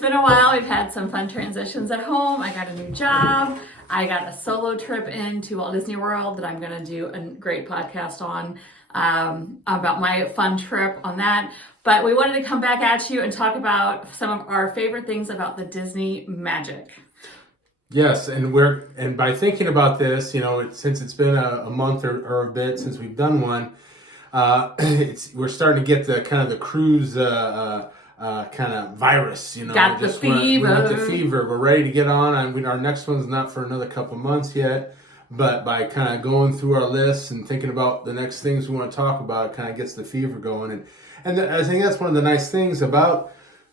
been a while. We've had some fun transitions at home. I got a new job. I got a solo trip into Walt Disney World that I'm going to do a great podcast on about my fun trip on that. But we wanted to come back at you and talk about some of our favorite things about the Disney magic. Yes, and by thinking about this, since it's been a month or a bit since we've done one, we're starting to get the kind of the cruise kind of virus, Got the fever. We got the fever. We're ready to get on. Our next one's not for another couple months yet, but by kind of going through our lists and thinking about the next things we want to talk about, it kind of gets the fever going. And I think that's one of the nice things about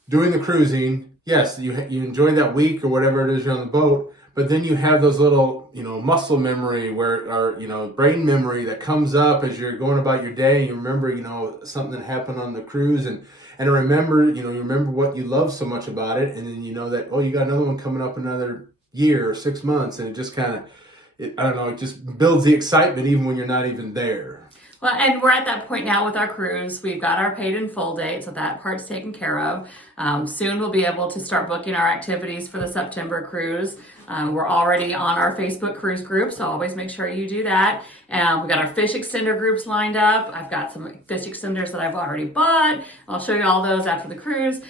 doing the cruising. Yes, you enjoy that week or whatever it is you're on the boat, but then you have those little, muscle memory or brain memory that comes up as you're going about your day. You remember, something that happened on the cruise and remember, you remember what you love so much about it. And then you know that, you got another one coming up another year or 6 months. And it just kind of, it just builds the excitement even when you're not even there. Well, and we're at that point now with our cruise. We've got our paid in full date, so that part's taken care of. Soon we'll be able to start booking our activities for the September cruise. We're already on our Facebook cruise group, so always make sure you do that. We've got our fish extender groups lined up. I've got some fish extenders that I've already bought. I'll show you all those after the cruise.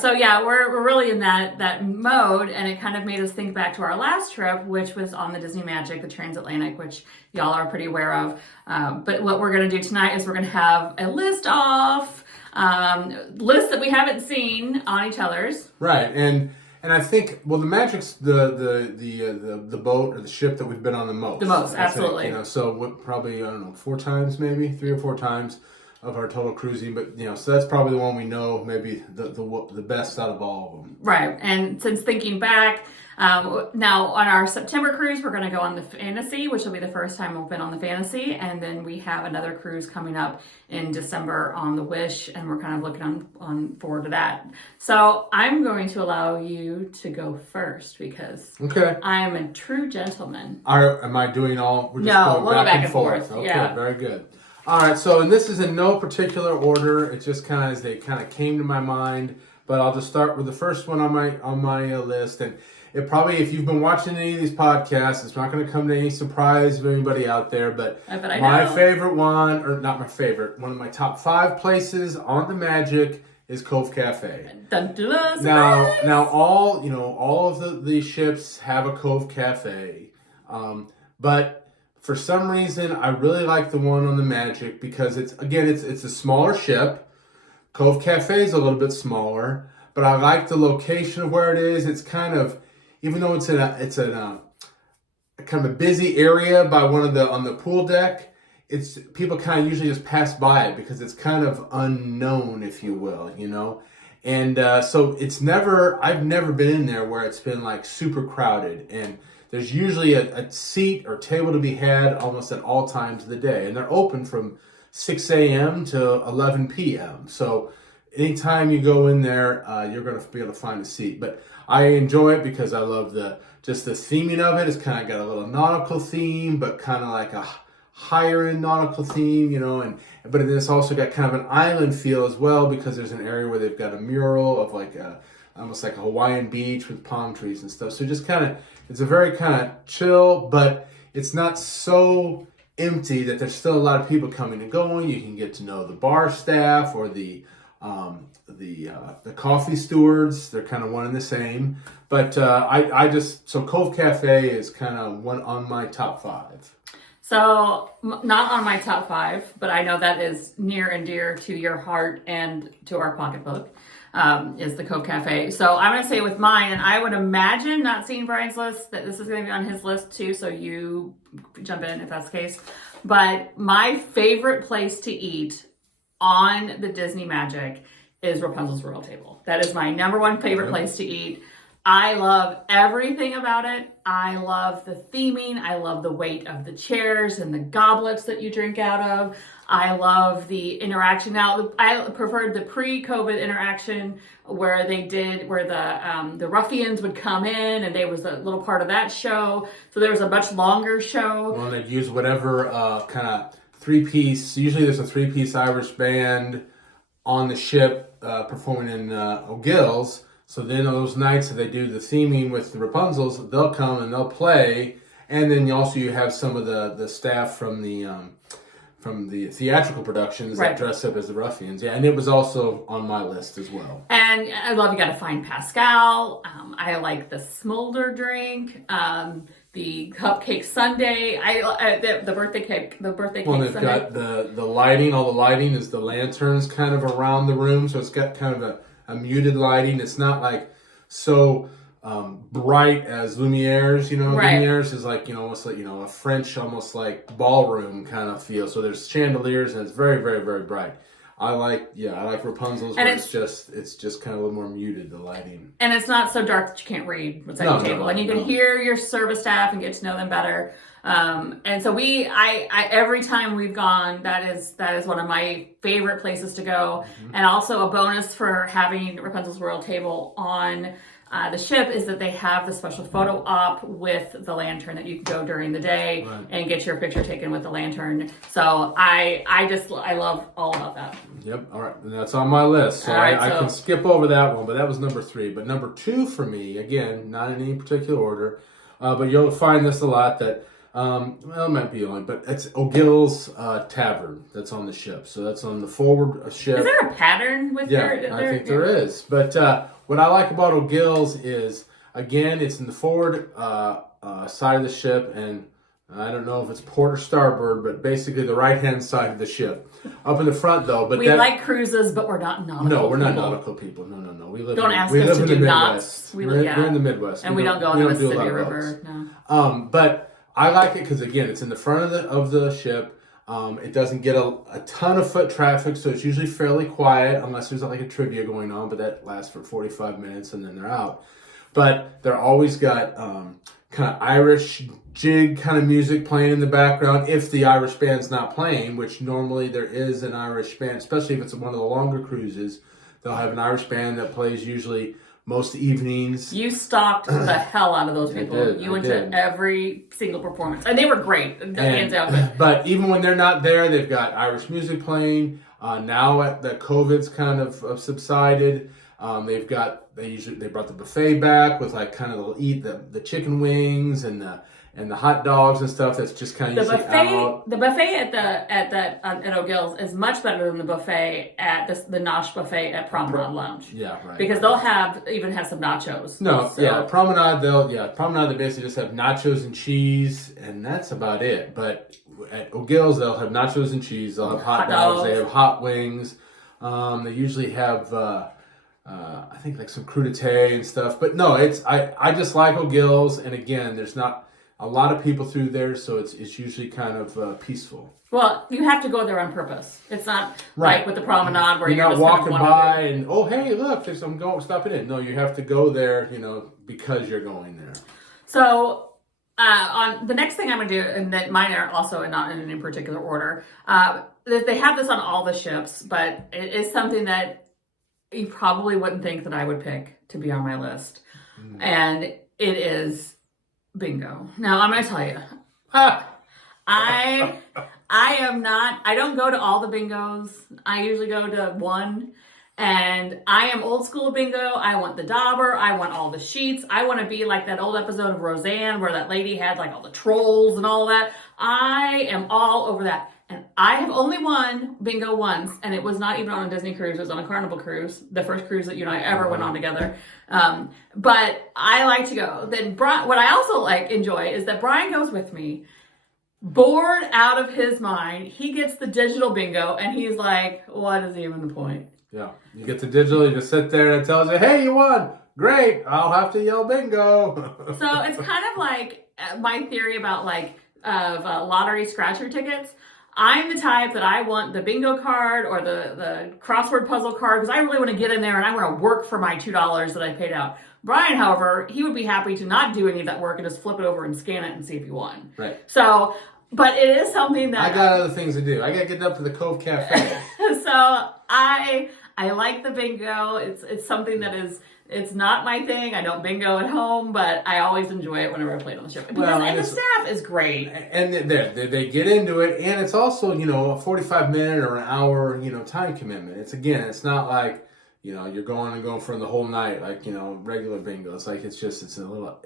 So yeah, we're really in that mode, and it kind of made us think back to our last trip, which was on the Disney Magic, the Transatlantic, which y'all are pretty aware of. But what we're going to do tonight is we're going to have a list that we haven't seen on each other's. Right, and I think, the Magic's the boat or the ship that we've been on the most. The most, absolutely. So probably, 4 times maybe, 3 or 4 times of our total cruising, but so that's probably the one we know maybe the best out of all of them. Right, and since thinking back, now on our September cruise, we're going to go on the Fantasy, which will be the first time we've been on the Fantasy, and then we have another cruise coming up in December on the Wish, and we're kind of looking on forward to that. So I'm going to allow you to go first because I am a true gentleman. Am I doing all? We'll go back and forth. Okay, yeah. Very good. All right, so and this is in no particular order. It just kind of as they kind of came to my mind. But I'll just start with the first one on my list. And it probably, if you've been watching any of these podcasts, it's not going to come to any surprise of anybody out there. But my favorite one, or not my favorite, one of my top 5 places on the Magic is Cove Cafe. Now all of the ships have a Cove Cafe, but for some reason, I really like the one on the Magic because it's a smaller ship. Cove Cafe is a little bit smaller, but I like the location of where it is. It's kind of, even though it's in a kind of a busy area by on the pool deck, it's people kind of usually just pass by it because it's kind of unknown, if you will, And so I've never been in there where it's been like super crowded, and there's usually a seat or table to be had almost at all times of the day. And they're open from 6 a.m. to 11 p.m. So anytime you go in there, you're going to be able to find a seat. But I enjoy it because I love the theming of it. It's kind of got a little nautical theme, but kind of like a higher end nautical theme, but it's also got kind of an island feel as well because there's an area where they've got a mural of almost like a Hawaiian beach with palm trees and stuff. So just it's a very kind of chill, but it's not so empty that there's still a lot of people coming and going. You can get to know the bar staff or the coffee stewards. They're kind of one and the same. But so Cove Cafe is kind of one on my top 5. So not on my top 5, but I know that is near and dear to your heart and to our pocketbook. Is the Cove Cafe. So I'm going to say with mine, and I would imagine, not seeing Brian's list, that this is going to be on his list too, so you jump in if that's the case. But my favorite place to eat on the Disney Magic is Rapunzel's Royal Table. That is my number 1 favorite place to eat. I love everything about it. I love the theming. I love the weight of the chairs and the goblets that you drink out of. I love the interaction. Now, I preferred the pre-COVID interaction where the ruffians would come in and there was a little part of that show. So there was a much longer show. Well, they'd use whatever kind of 3-piece, usually there's a 3-piece Irish band on the ship performing in O'Gill's. So then those nights that they do the theming with the Rapunzels, they'll come and they'll play. And then you have some of the staff from the theatrical productions Right. that dress up as the ruffians. Yeah, and it was also on my list as well. And I love You Gotta Find Pascal. I like the Smolder drink. The cupcake sundae. The birthday cake. The birthday cake Well, they've sundae. got the lighting. All the lighting is the lanterns kind of around the room, so it's got kind of a muted lighting. It's not like so bright as Lumiere's. Right. Lumiere's is like almost like a French, almost like ballroom kind of feel. So there's chandeliers and it's very, very, very bright. I like Rapunzel's, And where it's just kind of a little more muted, the lighting. And it's not so dark that you can't read what's at your table. And you can hear your service staff and get to know them better. And so I every time we've gone, that is one of my favorite places to go. Mm-hmm. And also a bonus for having Rapunzel's Royal Table on the ship is that they have the special photo op with the lantern that you can go during the day and get your picture taken with the lantern. So I love all about that. Yep. All right. And that's on my list. So I can skip over that one, but that was number 3. But number 2 for me, again, not in any particular order, but you'll find this a lot that, it might be only, but it's O'Gill's Tavern that's on the ship. So that's on the forward ship. Is there a pattern with I think there is. But what I like about O'Gill's is, again, it's in the forward side of the ship, and I don't know if it's port or starboard, but basically the right-hand side of the ship. Up in the front, though. But we like cruises, but we're not nautical people. No, we're not nautical people. No. We live don't in, ask we us live to in do the knots. Midwest. We're in the Midwest. And we don't go on the Mississippi River. No. But I like it because, again, it's in the front of the ship. It doesn't get a ton of foot traffic, so it's usually fairly quiet unless there's like a trivia going on, but that lasts for 45 minutes and then they're out. But they're always got kind of Irish jig kind of music playing in the background if the Irish band's not playing, which normally there is an Irish band, especially if it's one of the longer cruises. They'll have an Irish band that plays usually most evenings. You stalked the hell out of those people. You went to every single performance. And they were great. Hands out. But even when they're not there, they've got Irish music playing. Now that COVID's kind of subsided, they brought the buffet back with like kind of they'll eat the chicken wings and the hot dogs and stuff. That's just kind of out. The buffet at O'Gill's is much better than the buffet at the Nosh buffet at Promenade Lounge. Yeah, right. Because they'll even have some nachos. Promenade they basically just have nachos and cheese, and that's about it. But at O'Gill's they'll have nachos and cheese. They'll have hot dogs. They have hot wings. They usually have. I think like some crudité and stuff, but no, I just like O'Gill's, and again, there's not a lot of people through there, so it's usually kind of peaceful. Well, you have to go there on purpose. It's not like with the promenade where you're not just walking by and hey, look, I'm stopping in. No, you have to go there, because you're going there. So on the next thing I'm going to do, and that mine are also not in any particular order. They have this on all the ships, but it is something that you probably wouldn't think that I would pick to be on my list. And it is bingo. Now, I'm going to tell you, I don't go to all the bingos. I usually go to one. And I am old school bingo. I want the dauber. I want all the sheets. I want to be like that old episode of Roseanne where that lady had like all the trolls and all that. I am all over that. And I have only won bingo once, and it was not even on a Disney cruise. It was on a Carnival cruise, the first cruise that you and I ever went on together. But I like to go. Then what I also enjoy is that Brian goes with me, bored out of his mind. He gets the digital bingo, and he's like, "What is even the point?" Yeah, you get the digital. You just sit there, and it tells you, "Hey, you won! Great! I'll have to yell bingo." So it's kind of like my theory about lottery scratcher tickets. I'm the type that I want the bingo card or the crossword puzzle card because I really want to get in there and I want to work for my $2 that I paid out. Brian, however, he would be happy to not do any of that work and just flip it over and scan it and see if he won. Right. So, but it is something that I got other things to do. I got to get up to the Cove Cafe. So I like the bingo. It's something that is. It's not my thing. I don't bingo at home, but I always enjoy it whenever I play it on the ship. And the staff is great. And they get into it, and it's also, a 45-minute or an hour, time commitment. It's not like, you're going for the whole night, like, regular bingo. It's like, it's a little,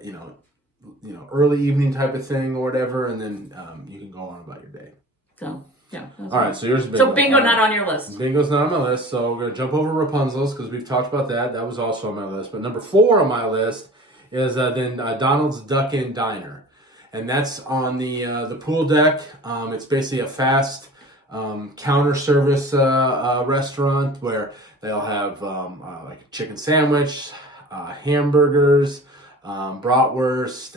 early evening type of thing or whatever, and then you can go on about your day. So, yeah. All right, so yours is bingo. So bingo not on your list. Bingo's not on my list, so we're going to jump over Rapunzel's because we've talked about that. That was also on my list. But number 4 on my list is then Donald's Duck-In Diner. And that's on the pool deck. It's basically a fast counter service restaurant where they'll have like a chicken sandwich, hamburgers, bratwurst,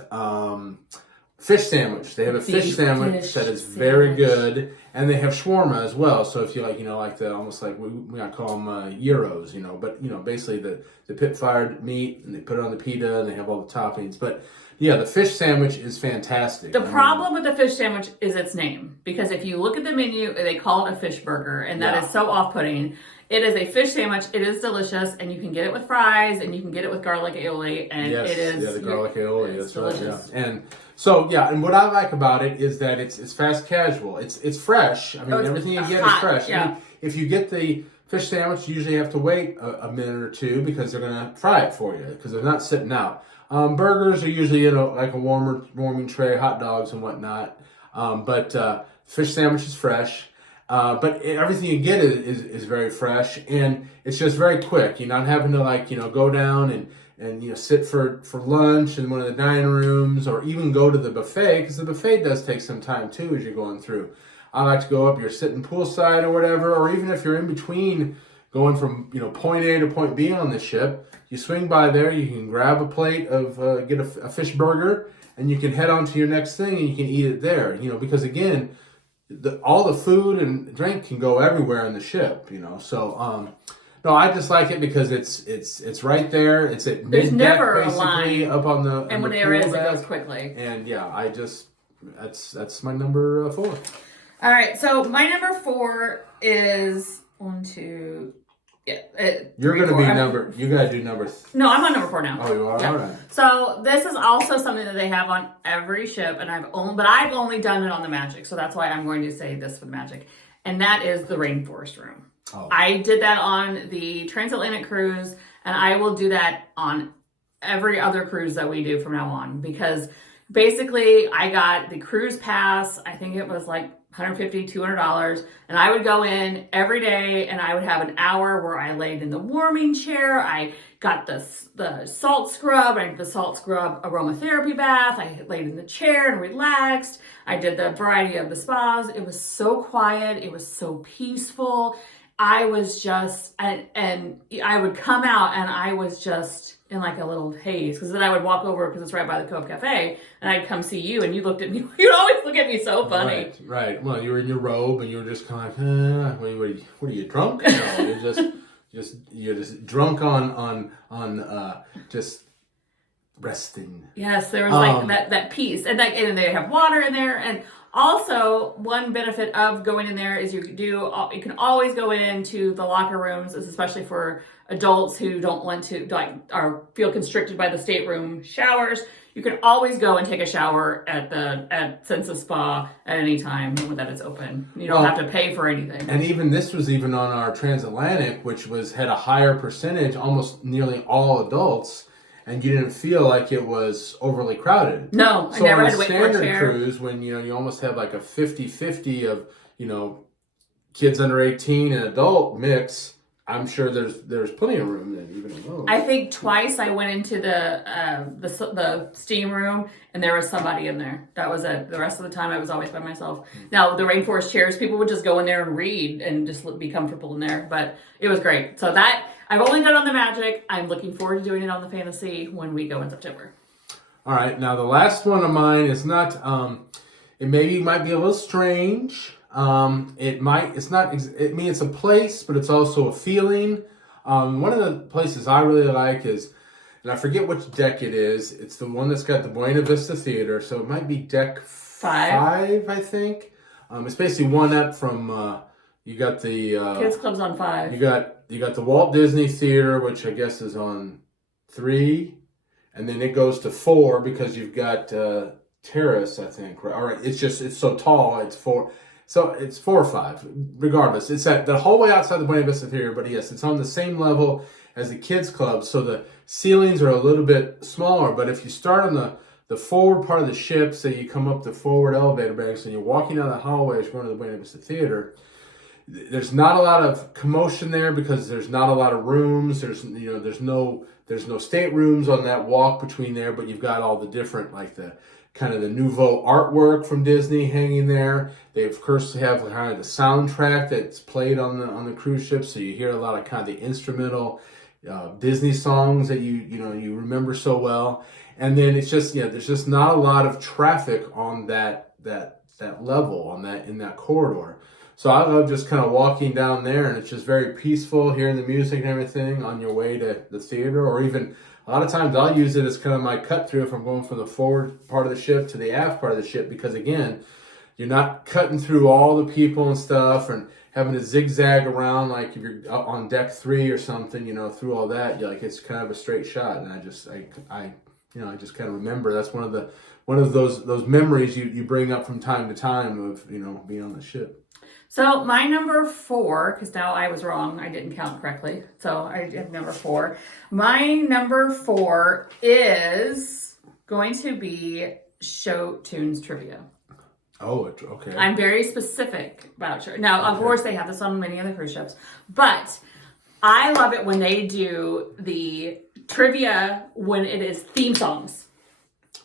fish sandwich. They have a fish sandwich that is very good, and they have shawarma as well. So if you like the almost like we might call them gyros, but basically the pit fired meat, and they put it on the pita, and they have all the toppings. But yeah, the fish sandwich is fantastic. The problem with the fish sandwich is its name, because if you look at the menu, they call it a fish burger, and that is so off-putting. It is a fish sandwich. It is delicious, and you can get it with fries, and you can get it with garlic aioli, and it is the garlic aioli. That's delicious. Right. Yeah. And so and what I like about it is that it's fast casual. It's fresh. I mean, everything you get is fresh. Yeah. I mean, if you get the fish sandwich, you usually have to wait a minute or two because they're gonna fry it for you because they're not sitting out. Burgers are usually like a warming tray, hot dogs and whatnot. But fish sandwich is fresh. But everything you get is very fresh, and it's just very quick. You're not having to go down and sit for lunch in one of the dining rooms, or even go to the buffet, because the buffet does take some time too as you're going through. I like to go up, you're sitting poolside or whatever, or even if you're in between going from point A to point B on the ship, you swing by there, you can grab a plate of get a fish burger, and you can head on to your next thing and you can eat it there. Because again, all the food and drink can go everywhere in the ship. So no, I just like it because it's right there. It's at There's mid-deck, never a basically, line. up on the And when the there is, pool it deck. goes quickly. And yeah, that's my number 4. All right, so my number 4 is 1, 2. Yeah, You're 3, gonna 4. You gotta do number. No, I'm on number 4 now. Oh, you are. Yeah. All right. So this is also something that they have on every ship, and I've only done it on the Magic, so that's why I'm going to say this for the Magic, and that is the Rainforest Room. Oh. I did that on the transatlantic cruise, and I will do that on every other cruise that we do from now on, because basically I got the cruise pass. I think it was like $150, $200, and I would go in every day, and I would have an hour where I laid in the warming chair. I got the salt scrub. I did the salt scrub aromatherapy bath. I laid in the chair and relaxed. I did the variety of the spas. It was so quiet. It was so peaceful. I was just, and I would come out and I was just in like a little haze, because then I would walk over, because it's right by the Cove Cafe, and I'd come see you, and you looked at me. You'd always look at me so funny. Right. Well, you were in your robe, and you were just kind of like, what are you drunk? No, you're just drunk on just resting. Yes, there was like that peace, and they have water in there, and also one benefit of going in there is you can always go into the locker rooms, especially for adults who don't want to or feel constricted by the stateroom showers. You can always go and take a shower at Sensa Spa at any time that it's open. You don't have to pay for anything. And this was even on our transatlantic, which had a higher percentage, almost nearly all adults, and you didn't feel like it was overly crowded. No, I never had to wait for a chair. So on a standard cruise, when you almost have like a 50-50 of kids under 18 and adult mix, I'm sure there's plenty of room then, even in those. I think twice I went into the steam room, and there was somebody in there. That was it. The rest of the time I was always by myself. Now the rainforest chairs, people would just go in there and read and just be comfortable in there. But it was great. So that I've only done on the Magic. I'm looking forward to doing it on the Fantasy when we go in September. All right. Now the last one of mine is not. It might be a little strange. It's a place, but it's also a feeling. One of the places I really like is, and I forget which deck it is. It's the one that's got the Buena Vista Theater. So it might be deck 5, I think. It's basically one up from, you got the, Kids Club's on 5. You got the Walt Disney Theater, which I guess is on 3. And then it goes to 4 because you've got, Terrace, I think. Right? All right. It's so tall. It's 4. So it's 4 or 5, regardless. It's at the hallway outside the Buena Vista Theater, but yes, it's on the same level as the kids club. So the ceilings are a little bit smaller, but if you start on the forward part of the ship, so you come up the forward elevator banks and you're walking down the hallway as you're going to the Buena Vista Theater, there's not a lot of commotion there because there's not a lot of rooms. There's no staterooms on that walk between there, but you've got all the different, like the kind of the nouveau artwork from Disney hanging there. They of course have kind of the soundtrack that's played on the cruise ship, so you hear a lot of kind of the instrumental Disney songs that you remember so well. And then it's just there's just not a lot of traffic on that level in that corridor. So I love just kind of walking down there, and it's just very peaceful, hearing the music and everything on your way to the theater, or even a lot of times I'll use it as kind of my cut through if I'm going from the forward part of the ship to the aft part of the ship, because again, you're not cutting through all the people and stuff and having to zigzag around like if you're on deck 3 or something, through all that. It's kind of a straight shot, and I just kind of remember that's one of those memories you bring up from time to time of being on the ship. So my number 4, because now I was wrong, I didn't count correctly. So I have number 4. My number 4 is going to be show tunes trivia. Oh, okay. I'm very specific about show. Now, of course, they have this on many other cruise ships, but I love it when they do the trivia when it is theme songs.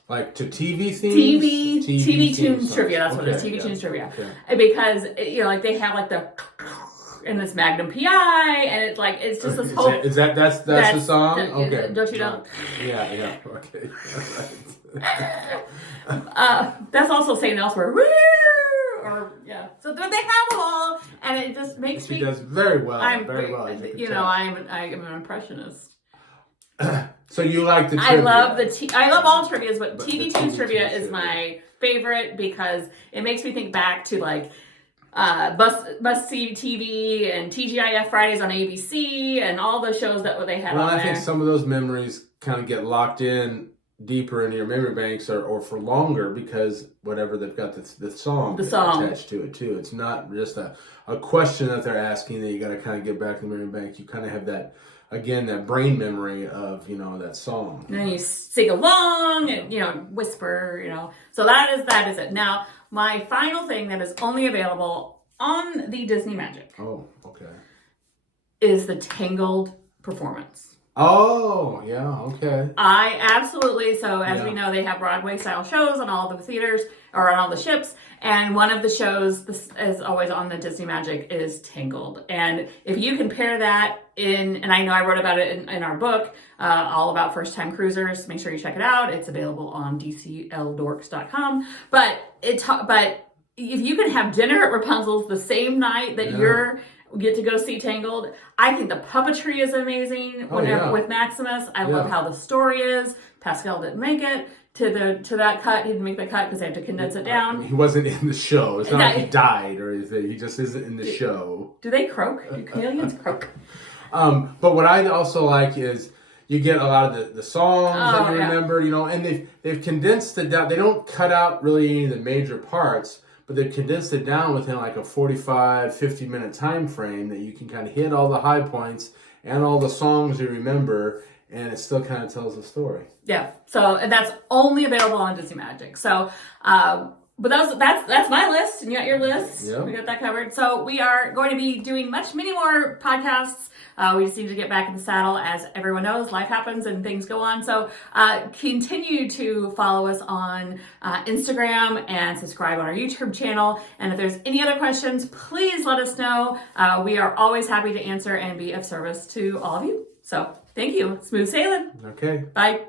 Like to TV themes? TV tunes trivia. That's what it is. TV tunes trivia. Okay. Because like they have like the and this Magnum PI, and it's just this whole. That's the song? Okay. Don't you know? Yeah. Okay. That's also saying elsewhere. Or yeah. So they have them all, and it just makes me. She does very well. I'm very well. I'm an impressionist. So you like the trivia? I love all trivias, but TV Tunes trivia is my favorite because it makes me think back to like Must See TV and TGIF Fridays on ABC and all the shows that they had on there. I think some of those memories kind of get locked in deeper into your memory banks or for longer because whatever they've got the song attached to it too. It's not just a question that they're asking that you got to kind of get back in the memory bank. You kind of have that. Again, that brain memory of, that song. And then you sing along and, whisper, So that is it. Now, my final thing that is only available on the Disney Magic. Oh, okay. Is the Tangled performance. Oh, yeah, okay. I absolutely, so as we know, they have Broadway style shows on all the theaters or on all the ships. And one of the shows, this is always on the Disney Magic, is Tangled. And if you compare that and I know I wrote about it in our book, all about first time cruisers, make sure you check it out. It's available on dcldorks.com. But if you can have dinner at Rapunzel's the same night that you get to go see Tangled, I think the puppetry is amazing. With Maximus, I love how the story is. Pascal didn't make it to that cut. He didn't make the cut because they have to condense it down. He wasn't in the show. It's not like he died or anything. He just isn't in the show. Do they croak? Do chameleons croak? But what I also like is you get a lot of the songs that you remember, and they've condensed it down. They don't cut out really any of the major parts, but they've condensed it down within like a 45, 50-minute time frame that you can kind of hit all the high points and all the songs you remember, and it still kind of tells the story. Yeah. So that's only available on Disney Magic. So, but that's my list, and you got your list. Yep. We got that covered. So we are going to be doing many more podcasts. We just need to get back in the saddle. As everyone knows, life happens and things go on. So continue to follow us on Instagram and subscribe on our YouTube channel. And if there's any other questions, please let us know. We are always happy to answer and be of service to all of you. So thank you. Smooth sailing. Okay. Bye.